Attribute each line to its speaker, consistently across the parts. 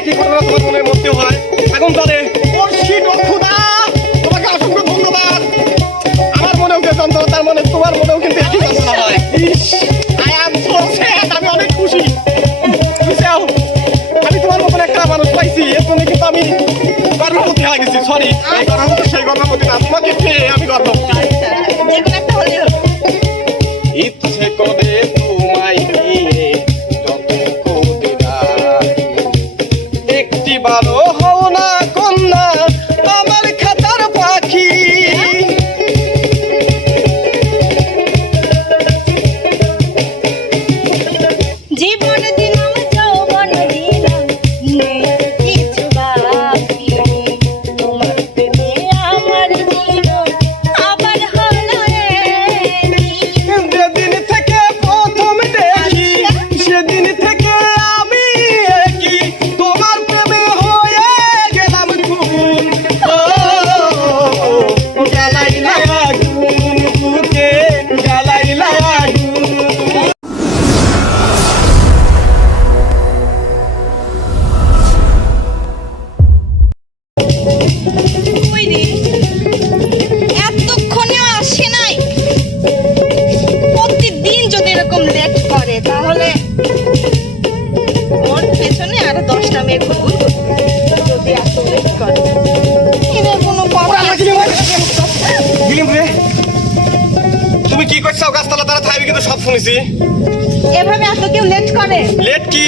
Speaker 1: একই ঘটনা হয়। এখন ও তোমাকে অসংখ্য ধন্যবাদ। আমার মনেও যে যন্ত্রণা তার মানে তোমার মনেও আই অ্যাম আমি অনেক খুশি। বুঝছ আমি তোমার মতন একটা মানুষ পাইছি, এর জন্য কিন্তু আমি গর্ভবতী হয়ে গেছি সরি এই গর্ভবতী, সেই গর্ভবতী না, তোমাকে পেয়ে আমি গর্ভবতী।
Speaker 2: আরও মেয়ে ঘুরঘুর করবে। যদি এত লেট করে। এদের কোনো কথা
Speaker 1: দিলিম রে তুমি কি করছ? গাছতলা তারা থাকবে কিন্তু সব শুনেছি।
Speaker 2: এভাবে এত কেউ লেট করে?
Speaker 1: লেট কি?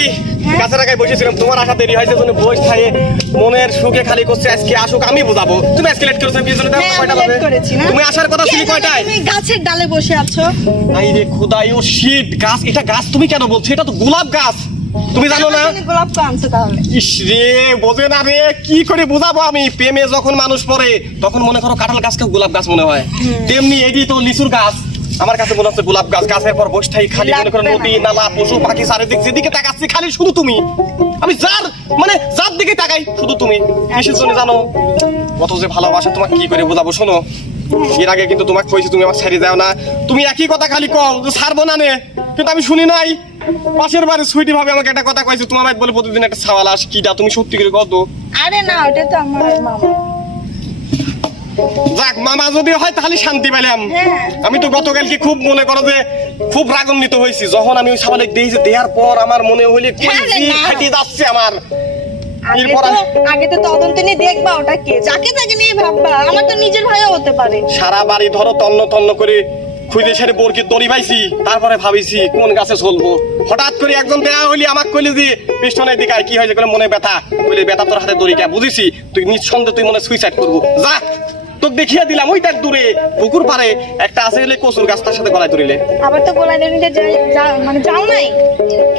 Speaker 1: গাছের আগায় বসেছিলাম তোমার দেরি হয়েছে জন্য বসে থাকে মনের সুখে খালি করছে আজকে আসুক আমি বুঝাবো। তুমি আজকে লেট করেছ
Speaker 2: হ্যাঁ,
Speaker 1: কয়টা? তুমি আসার কথা ছিল কয়টায়?
Speaker 2: তুমি গাছের ডালে বসে আছো?
Speaker 1: আই রে খোদাই ও শীত গাছ এটা গাছ তুমি কেন বলছো? এটা তো গোলাপ গাছ। তুমি জানো না?
Speaker 2: গোলাপ আনছো তাহলে।
Speaker 1: ইস রে বোঝে না রে কি করে বুঝাবো আমি? প্রেমে যখন মানুষ পড়ে তখন মনে করো কাঁঠাল গাছকে গোলাপ গাছ মনে হয়। তেমনি এটি তো লিচুর গাছ। আমার কাছে মনে হচ্ছে গোলাপ গাছ গাছের পর বসে থাকি খালি মনে করো নদী নালা পশু পাখি চারিদিক যেদিকে তাকাচ্ছি খালি শুধু তুমি। আমি যার মানে যার দিকে তাকাই শুধু তুমি। কিসের জন্য জানো? কত যে ভালোবাসা তোমাকে কি করে বোঝাবো শোনো? এর আগে কিন্তু তোমাকে কইছি তুমি আমার ছেড়ে যাও না। তুমি একই কথা খালি কও যে ছাড়বো না নে। কিন্তু আমি শুনি নাই। পাশের বাড়ি সুইটি ভাবে আমাকে একটা কথা কইছে তোমার ভাই বলে প্রতিদিন একটা সাওয়াল আস কিটা তুমি সত্যি করে কত
Speaker 2: আরে না ওটা তো আমার মামা।
Speaker 1: যাক মামা যদি হয় তাহলে শান্তি পেলাম
Speaker 2: হ্যাঁ।
Speaker 1: আমি তো গতকালকে খুব মনে করো যে খুব রাগান্বিত হয়েছি যখন আমি ওই দিয়েছি দেওয়ার পর আমার মনে হইলে
Speaker 2: হ্যাঁ
Speaker 1: ফাটি যাচ্ছে আমার।
Speaker 2: আগে তো তদন্ত নিয়ে দেখবা ওটা কে যাকে তাকে নিয়ে ভাববা আমার তো নিজের ভাইও হতে পারে।
Speaker 1: সারা বাড়ি ধরো তন্ন তন্ন করে খুঁজে সেরে বোরকে দড়ি পাইছি তারপরে ভাবিছি কোন গাছে চলবো হঠাৎ করে একজন দেয়া হইলি আমাকে কইলি যে পিস্টনের দিকে কি হয়েছে করে মনে ব্যথা। কইলি ব্যথা তোর হাতে দড়ি কে? বুঝিছি তুই নিঃসন্দেহে তুই মনে সুইসাইড করব। যা তোকে দেখিয়ে দিলাম ওই দেখ দূরে পুকুর পারে একটা আছে গেলে কচুর গাছ তার সাথে গলায় ধরিলে।
Speaker 2: আবার তো গোলা নিতে মানে যাও নাই?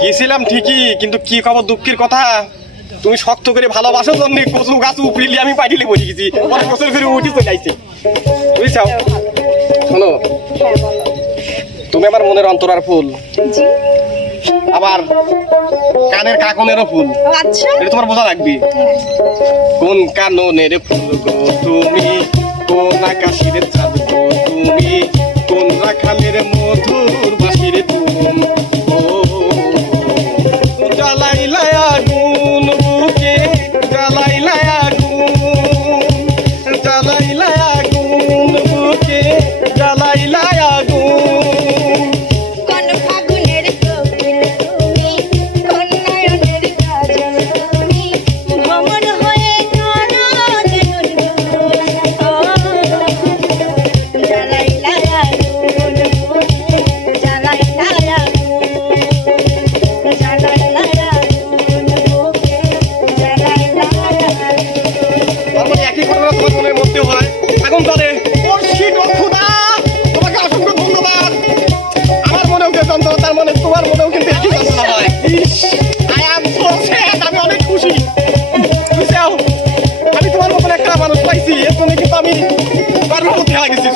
Speaker 1: গিয়েছিলাম ঠিকই কিন্তু কি খবর দুঃখের কথা? তুমি শক্ত করে ভালোবাসো জন্য কচু গাছ উপরিলি আমি পাইলে বসে গেছি। পরে করে উঠে চলে আইছে। বুঝছাও? শোনো।
Speaker 2: হ্যাঁ
Speaker 1: তুমি আমার মনের অন্তরার ফুল। আবার কানের কাকনেরও ফুল।
Speaker 2: আচ্ছা।
Speaker 1: এটা তোমার বোঝা লাগবে। কোন কাননের ফুল গো তুমি? কোন আকাশের চাঁদ গো তুমি? কোন রাখালের মধুর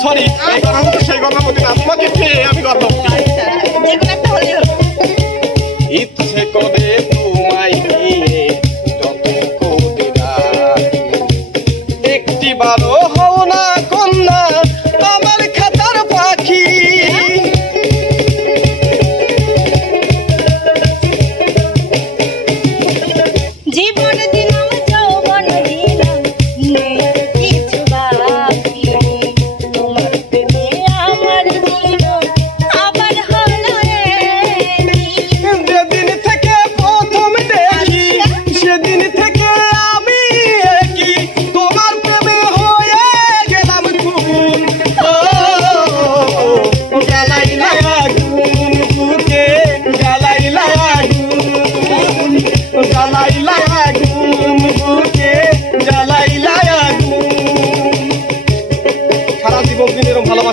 Speaker 1: সরি এই গর্ভবতী সেই গর্ভবতী না। তোমাকে পেয়ে আমি গর্ভবতী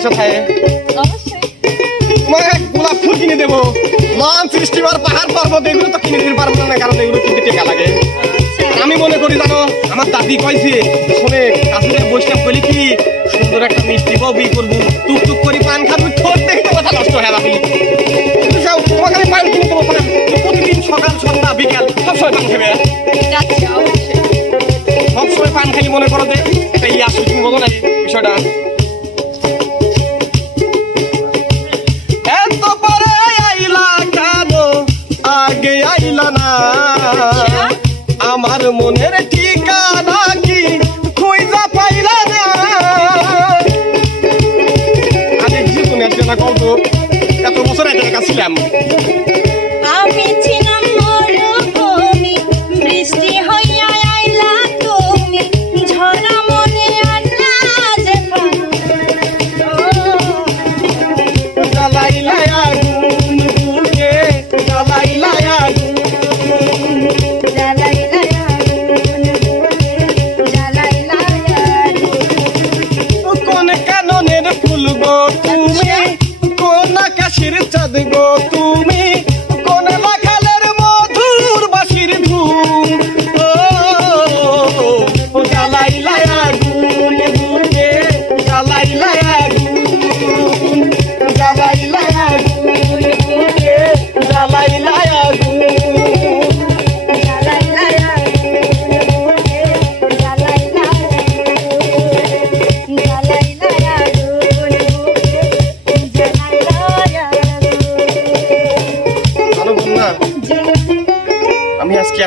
Speaker 1: ইচ্ছা থাকে মানে গোলাপ ফুল কিনে দেবো। মান সৃষ্টি আর
Speaker 2: পাহাড়
Speaker 1: পর্বত এগুলো তো কিনে দিতে পারব না কারণ এগুলো কিনতে টাকা লাগে। আমি মনে করি জানো আমার দাদি কয়েছে শোনে কাশ্মীরে বৈষ্ণব বলি কি সুন্দর একটা মিষ্টি বউ করব টুক টুক করে পান খাবি ঠোঁট দেখে তো কথা নষ্ট হয়ে আমি তোমাকে আমি পান কিনে দেবো প্রতিদিন সকাল সন্ধ্যা বিকাল সবসময় পান খেবে। সবসময় পান খালি মনে করো দে এটা ইয়া সুযোগ বলো না বিষয়টা। মনের ঠিকানা কি? খুঁজা পাইলা না। আমি জীবনে না গল্প এত বছর একটা ছিলাম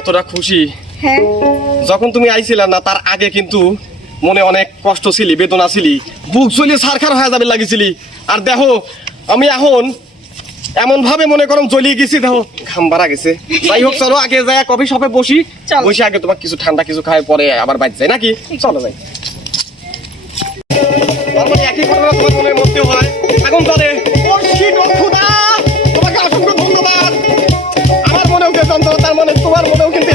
Speaker 1: এতটা খুশি।
Speaker 2: হ্যাঁ।
Speaker 1: যখন তুমি আইছিলা না তার আগে কিন্তু মনে অনেক কষ্ট ছিলি বেদনা ছিলি। বুক চলিয়ে সারখার হয়ে যাবে লাগিছিলি। আর দেখো আমি এখন এমন ভাবে মনে করম জ্বলিয়ে গেছি দেখো ঘাম বাড়া গেছে। যাই হোক চলো আগে যাই কফি শপে বসি। বসে আগে তোমার কিছু ঠান্ডা কিছু খাই পরে আবার বাইর যাই নাকি? চলো যাই। তারপরে একই ঘটনা তোমার মনের মধ্যে হয়। এখন চলে মানে তোমার মনেও কিন্তু